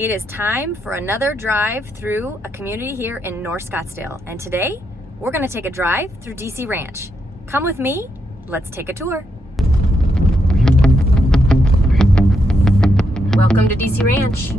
It is time for another drive through a community here in North Scottsdale. And today, we're gonna take a drive through DC Ranch. Come with me, let's take a tour. Welcome to DC Ranch.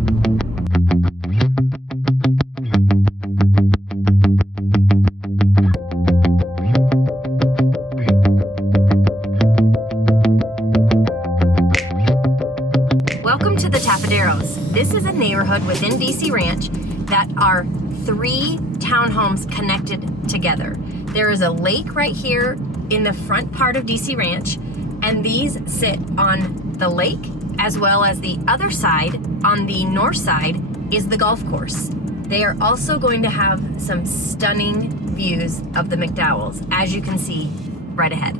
Welcome to the Tapaderos. This is a neighborhood within DC Ranch that are 3 townhomes connected together. There is a lake right here in the front part of DC Ranch, and these sit on the lake, as well as the other side, on the north side, is the golf course. They are also going to have some stunning views of the McDowells, as you can see right ahead.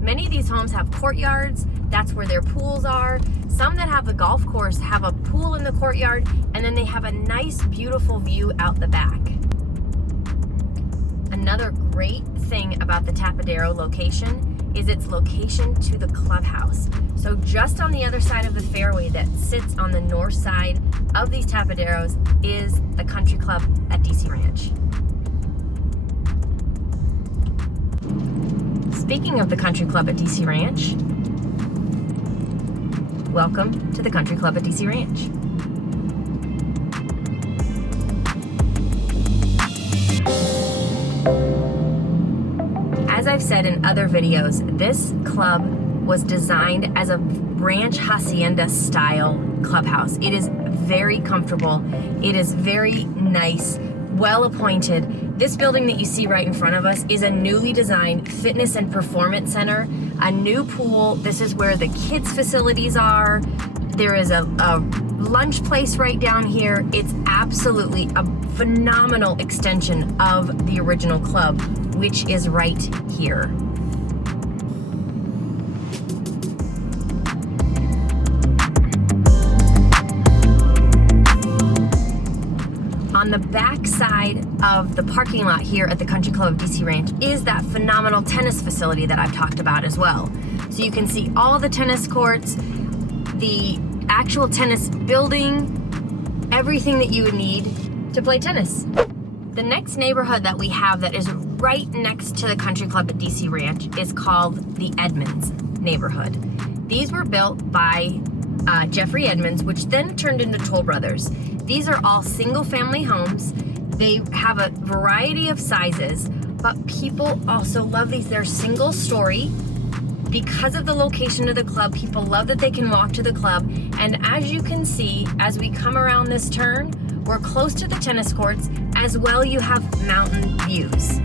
Many of these homes have courtyards. That's where their pools are. Some that have the golf course have a pool in the courtyard, and then they have a nice, beautiful view out the back. Another great thing about the Tapadero location is its location to the clubhouse. So just on the other side of the fairway that sits on the north side of these Tapaderos is the country club at DC Ranch. Speaking of the country club at DC Ranch, welcome to the country club at DC Ranch. As I've said in other videos, this club was designed as a ranch hacienda style clubhouse. It is very comfortable. It is very nice, well appointed. This building that you see right in front of us is a newly designed fitness and performance center, a new pool. This is where the kids' facilities are. There is a lunch place right down here. It's absolutely a phenomenal extension of the original club, which is right here. On the back side of the parking lot here at the Country Club of DC Ranch is that phenomenal tennis facility that I've talked about as well. So you can see all the tennis courts, the actual tennis building, everything that you would need to play tennis. The next neighborhood that we have that is right next to the Country Club at DC Ranch is called the Edmonds neighborhood. These were built by Jeffrey Edmonds, which then turned into Toll Brothers. These are all single family homes. They have a variety of sizes, but people also love these. They're single story. Because of the location of the club, people love that they can walk to the club. And as you can see, as we come around this turn, we're close to the tennis courts. As well, you have mountain views.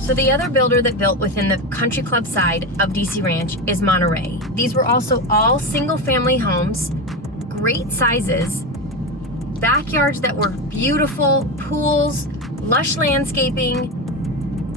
So the other builder that built within the country club side of DC Ranch is Monterey. These were also all single family homes, great sizes, backyards that were beautiful, pools, lush landscaping.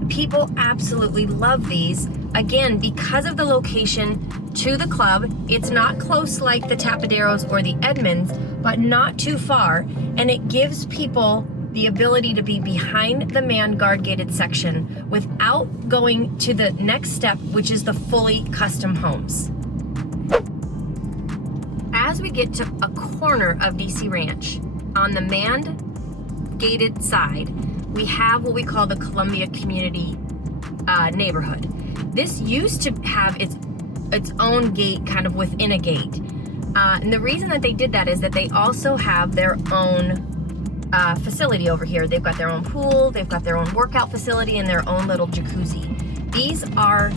People absolutely love these. Again, because of the location to the club, it's not close like the Tapaderos or the Edmonds, but not too far, and it gives people the ability to be behind the man guard gated section without going to the next step, which is the fully custom homes. As we get to a corner of DC Ranch, on the manned gated side, we have what we call the Columbia Community neighborhood. This used to have its own gate kind of within a gate. And the reason that they did that is that they also have their own facility over here. They've got their own pool, they've got their own workout facility, and their own little jacuzzi. These are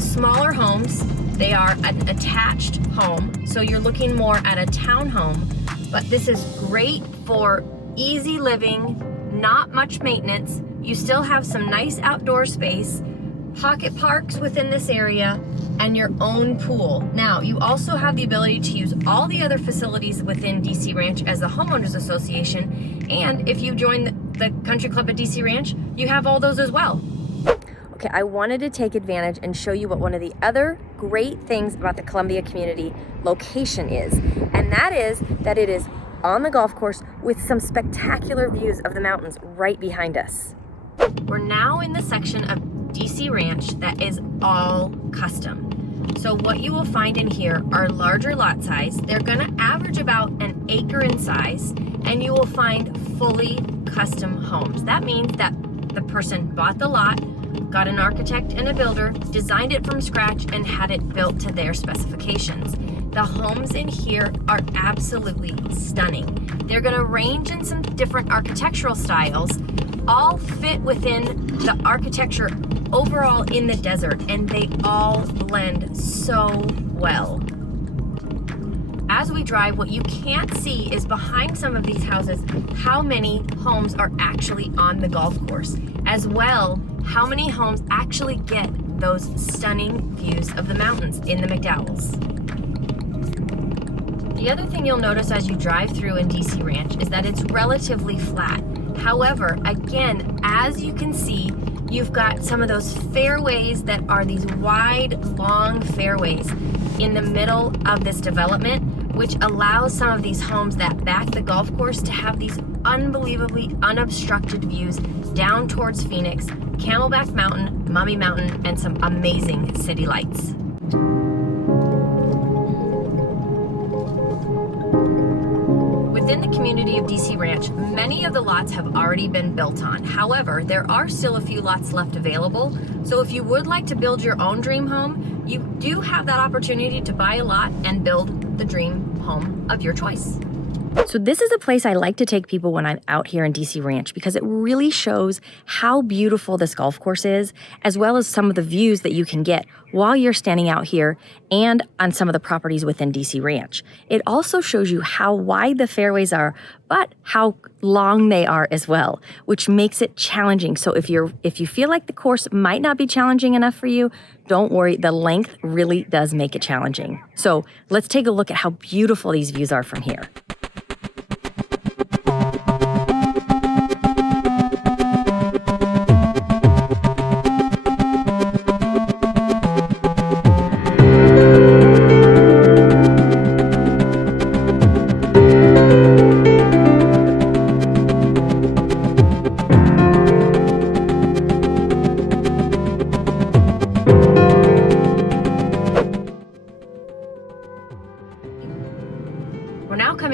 smaller homes. They are an attached home, so you're looking more at a townhome, but this is great for easy living, not much maintenance. You still have some nice outdoor space, pocket parks within this area, and your own pool. Now, you also have the ability to use all the other facilities within DC Ranch as a homeowners association, and if you join the Country Club at DC Ranch, you have all those as well. Okay, I wanted to take advantage and show you what one of the other great things about the Columbia community location is, and that is that it is on the golf course with some spectacular views of the mountains right behind us. We're now in the section of DC Ranch that is all custom. So what you will find in here are larger lot size. They're gonna average about an acre in size, and you will find fully custom homes. That means that the person bought the lot, got an architect and a builder, designed it from scratch, and had it built to their specifications. The homes in here are absolutely stunning. They're gonna range in some different architectural styles, all fit within the architecture overall in the desert, and they all blend so well. As we drive, what you can't see is behind some of these houses how many homes are actually on the golf course, as well how many homes actually get those stunning views of the mountains in the McDowells. The other thing you'll notice as you drive through in DC Ranch is that it's relatively flat. However, again, as you can see, you've got some of those fairways that are these wide, long fairways in the middle of this development, which allows some of these homes that back the golf course to have these unbelievably unobstructed views down towards Phoenix, Camelback Mountain, Mummy Mountain, and some amazing city lights. Within the community of DC Ranch, many of the lots have already been built on. However, there are still a few lots left available. So if you would like to build your own dream home, you do have that opportunity to buy a lot and build the dream home of your choice. So this is a place I like to take people when I'm out here in DC Ranch because it really shows how beautiful this golf course is, as well as some of the views that you can get while you're standing out here and on some of the properties within DC Ranch. It also shows you how wide the fairways are, but how long they are as well, which makes it challenging. So if you feel like the course might not be challenging enough for you, don't worry, the length really does make it challenging. So let's take a look at how beautiful these views are from here.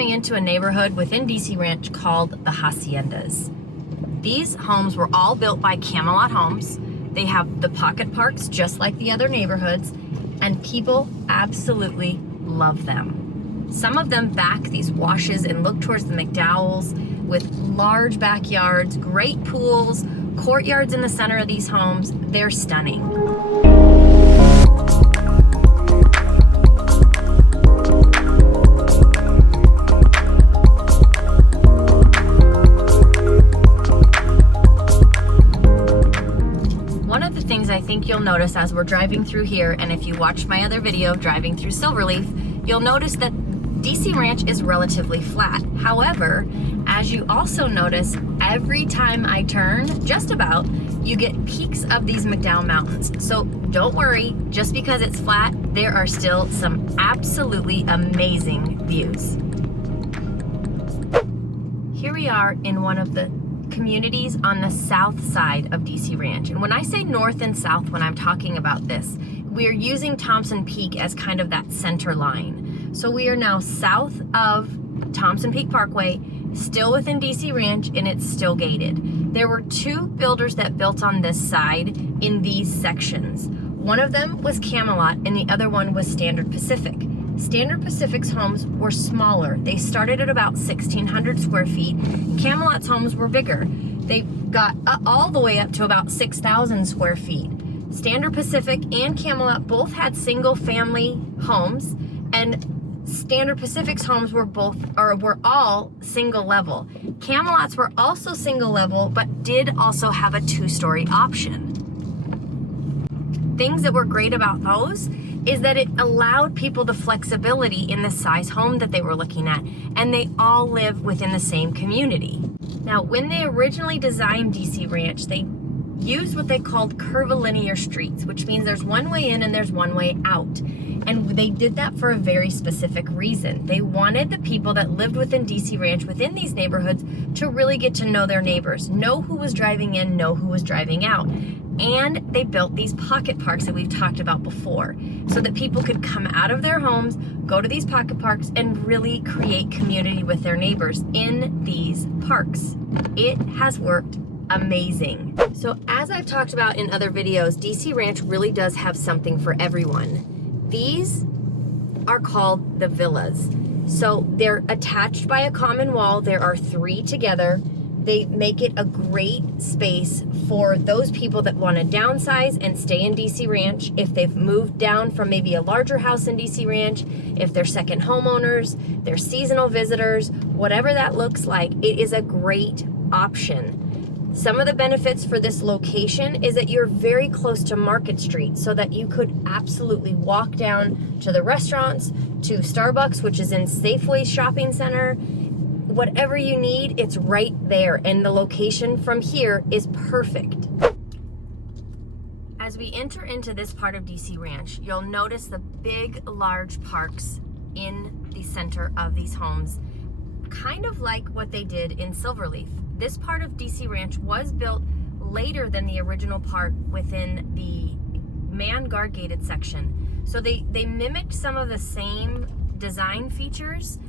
Into a neighborhood within DC Ranch called the Haciendas. These homes were all built by Camelot Homes. They have the pocket parks just like the other neighborhoods, and people absolutely love them. Some of them back these washes and look towards the McDowells with large backyards, great pools, courtyards in the center of these homes. They're stunning. I think you'll notice as we're driving through here, and if you watched my other video driving through Silverleaf, you'll notice that DC Ranch is relatively flat. However, as you also notice, every time I turn, just about, you get peaks of these McDowell Mountains. So don't worry, just because it's flat, there are still some absolutely amazing views. Here we are in one of the communities on the south side of DC Ranch. And when I say north and south when I'm talking about this, we're using Thompson Peak as kind of that center line. So we are now south of Thompson Peak Parkway, still within DC Ranch, and it's still gated. There were two builders that built on this side in these sections. One of them was Camelot and the other one was Standard Pacific. Standard Pacific's homes were smaller. They started at about 1,600 square feet. Camelot's homes were bigger. They got all the way up to about 6,000 square feet. Standard Pacific and Camelot both had single family homes, and Standard Pacific's homes were all single level. Camelot's were also single level, but did also have a 2-story option. things that were great about those is that it allowed people the flexibility in the size home that they were looking at, and they all live within the same community. Now, when they originally designed DC Ranch, they used what they called curvilinear streets, which means there's one way in and there's one way out. And they did that for a very specific reason. They wanted the people that lived within DC Ranch, within these neighborhoods, to really get to know their neighbors, know who was driving in, know who was driving out. And they built these pocket parks that we've talked about before, so that people could come out of their homes, go to these pocket parks, and really create community with their neighbors in these parks. It has worked amazing. So as I've talked about in other videos, DC Ranch really does have something for everyone. These are called the villas. So they're attached by a common wall. There are 3 together. They make it a great space for those people that want to downsize and stay in DC Ranch. If they've moved down from maybe a larger house in DC Ranch, if they're second homeowners, they're seasonal visitors, whatever that looks like, it is a great option. Some of the benefits for this location is that you're very close to Market Street, so that you could absolutely walk down to the restaurants, to Starbucks, which is in Safeway Shopping Center. Whatever you need, it's right there, and the location from here is perfect. As we enter into this part of DC Ranch, you'll notice the big, large parks in the center of these homes, kind of like what they did in Silverleaf. This part of DC Ranch was built later than the original part within the man guard gated section. So they mimicked some of the same design features.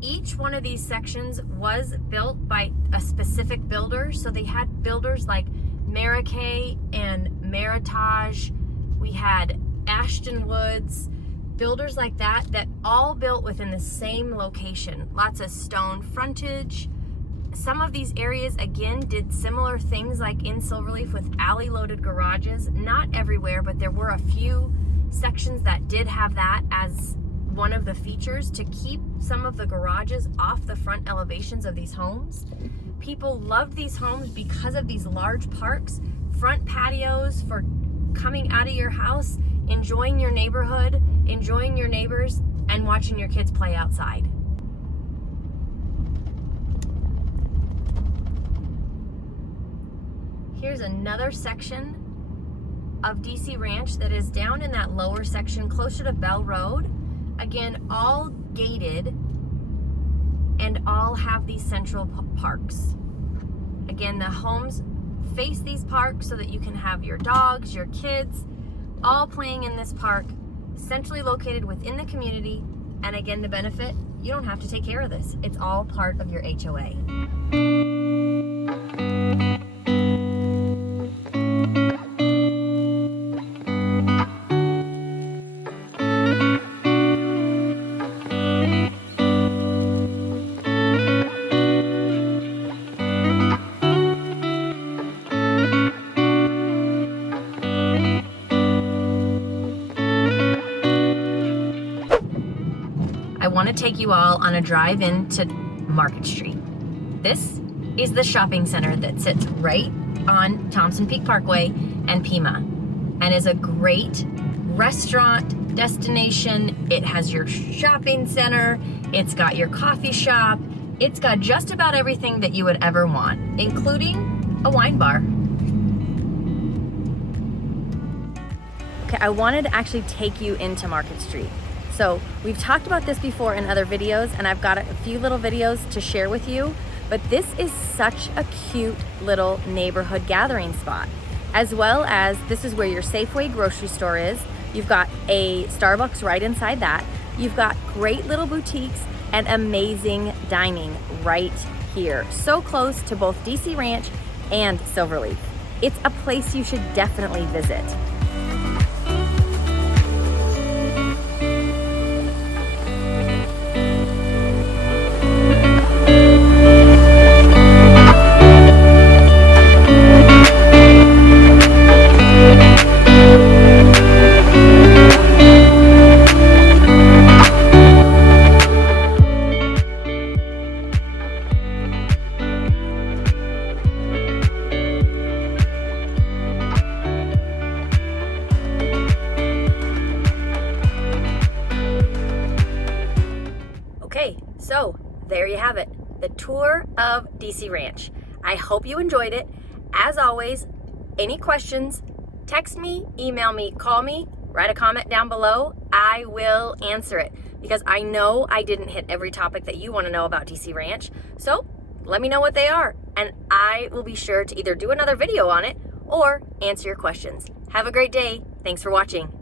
Each one of these sections was built by a specific builder. So they had builders like Maracay and Meritage. We had Ashton Woods, builders like that all built within the same location. Lots of stone frontage. Some of these areas, again, did similar things like in Silverleaf with alley-loaded garages. Not everywhere, but there were a few sections that did have that as one of the features to keep some of the garages off the front elevations of these homes. People loved these homes because of these large parks, front patios for coming out of your house, enjoying your neighborhood, enjoying your neighbors, and watching your kids play outside. Here's another section of DC Ranch that is down in that lower section closer to Bell Road. Again, all gated and all have these central parks. Again, the homes face these parks so that you can have your dogs, your kids, all playing in this park, centrally located within the community. And again, the benefit, you don't have to take care of this. It's all part of your HOA. I want to take you all on a drive into Market Street. This is the shopping center that sits right on Thompson Peak Parkway and Pima, and is a great restaurant destination. It has your shopping center, it's got your coffee shop, it's got just about everything that you would ever want, including a wine bar. Okay, I wanted to actually take you into Market Street. So we've talked about this before in other videos, and I've got a few little videos to share with you, but this is such a cute little neighborhood gathering spot. As well as, this is where your Safeway grocery store is. You've got a Starbucks right inside that. You've got great little boutiques and amazing dining right here. So close to both DC Ranch and Silverleaf. It's a place you should definitely visit. Okay, so there you have it, the tour of DC Ranch. I hope you enjoyed it. As always, any questions, text me, email me, call me, write a comment down below. I will answer it because I know I didn't hit every topic that you want to know about DC Ranch. So let me know what they are, and I will be sure to either do another video on it or answer your questions. Have a great day. Thanks for watching.